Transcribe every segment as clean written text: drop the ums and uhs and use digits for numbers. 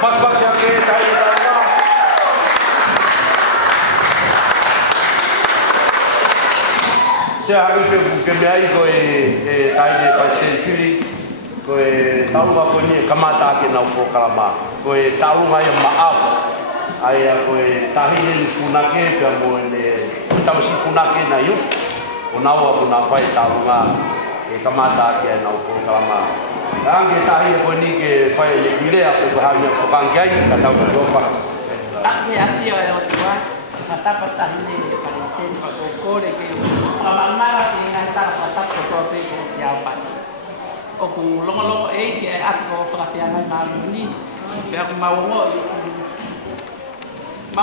Pas siya ke tayo tawa. Siya hari ke mai ko tayo pasenturi ko tahu ko ni kamata ke na ko kalama ko tahu ngai maaf aya ko tahilin punake ka mo ne tahu si punake na yu unawa kuna fai tahu nga kamata ke na ko kalama Angge tahi ko ni ke fai le bile aku bahagia ko kangkai ka tahu ko pa Aki asio e o tua mata patahine Palestina ko kore ke mamara ke ngata pata ko pe ko siapa o ku longo ke atko frafia ngai ma ni pe aku mau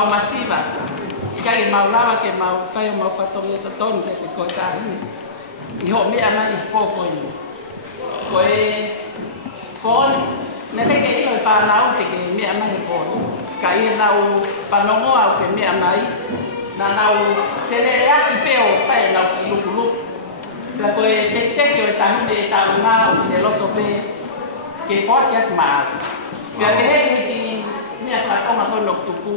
masiva ikai mau lava ke mau fai mau fatongi to ton te ko ta ni I ho me ana I poko ni kon nene ke ino pa nau te ke me ana I kon ka I nau panongo au ke me ana I na nau sene aki peo fai nau ki lukulu la ko te ke o tahu de ta ma de loto pe ke fort yak ma ke he ki me ata ko ma ko nok tuku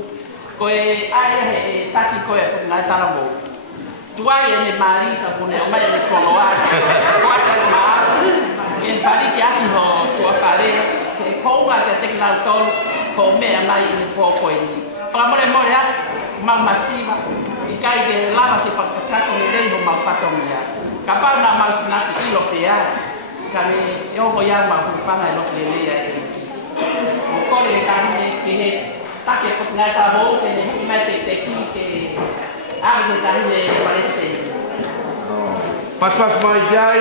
ko ai he taki ko e na ta mo tuai ne mari ka ko ne o mai ne ko wa ko ata ma e fari ki aki ho ko fare ke ko wa ke te na tol ko me mai ni ko ko ni fa mo le mo ya ma masiva I kai ke lava ke fa ka ko ne re ma fa to mia ka pa na ma sna ki lo pe ya ka ne yo ho ya ma ku fa na lo le le ya e ki ko le ka ne ke he ta ke ko na ta ho ke ne me te ki ke algo da ne parece Pas mai jai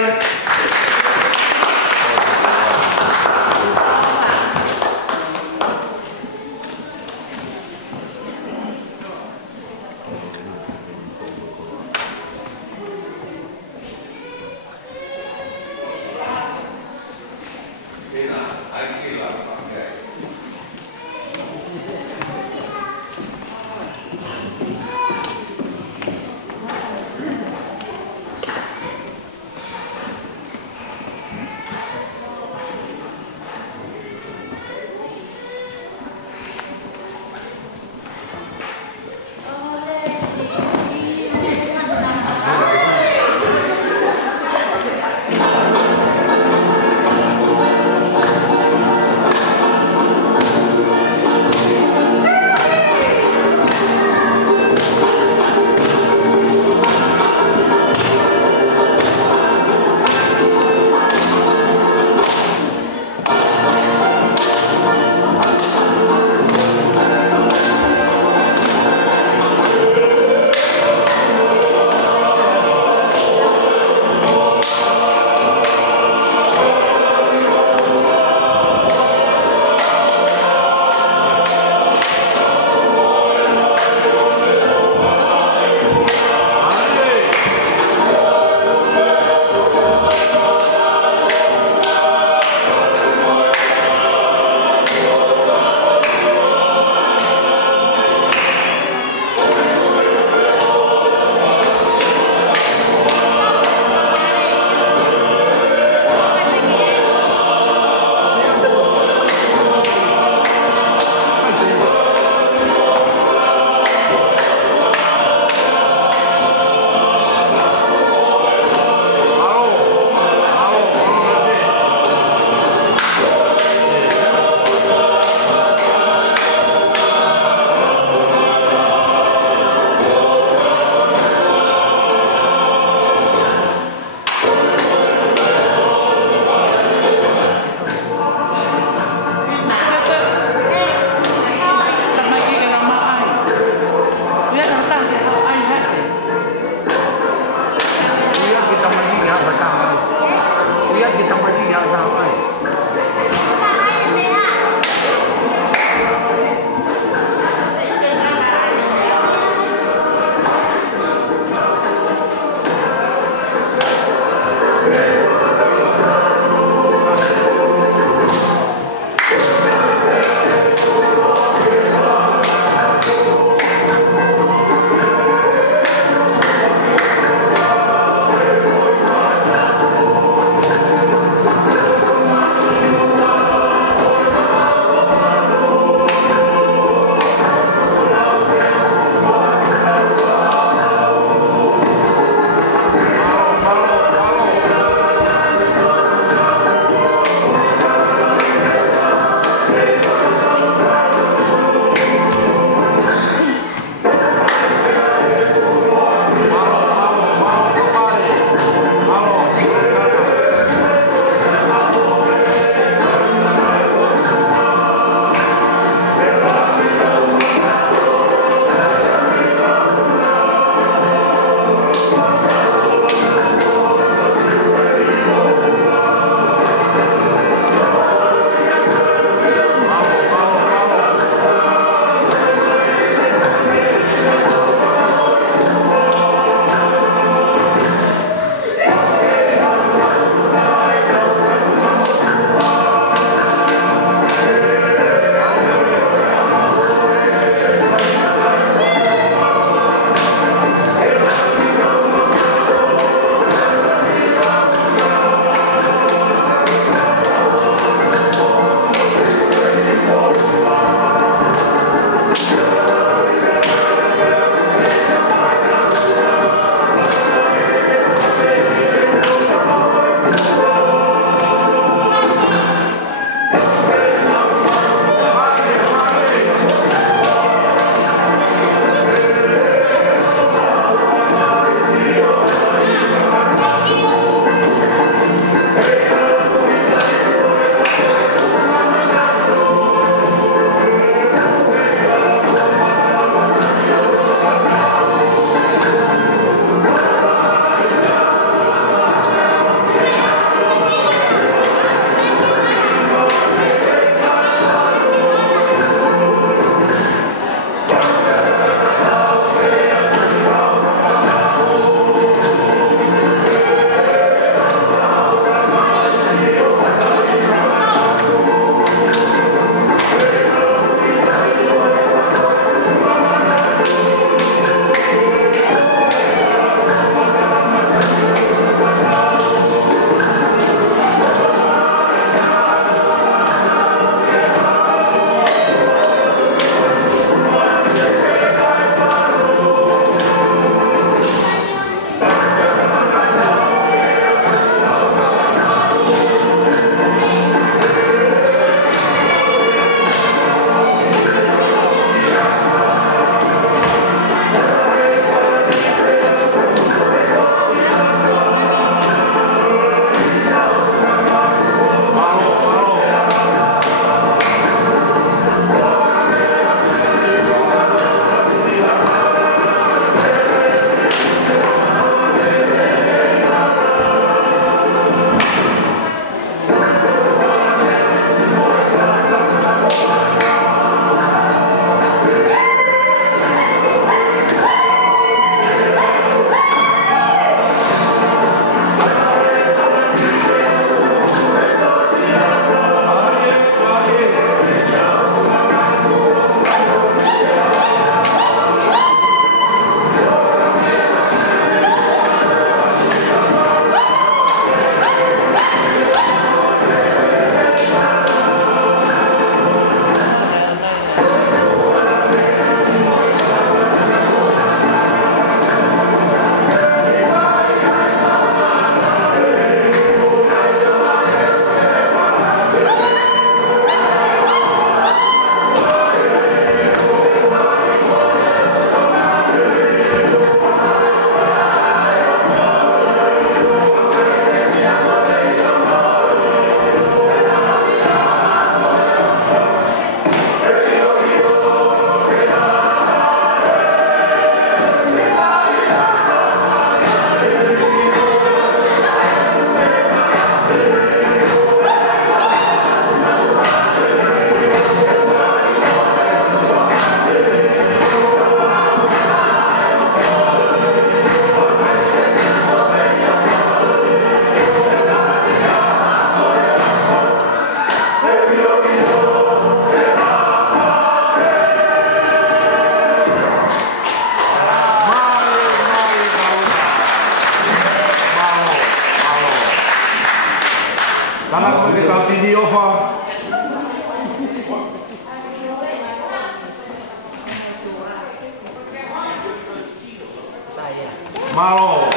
Malo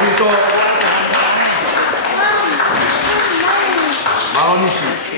Pito. Malo Nisi.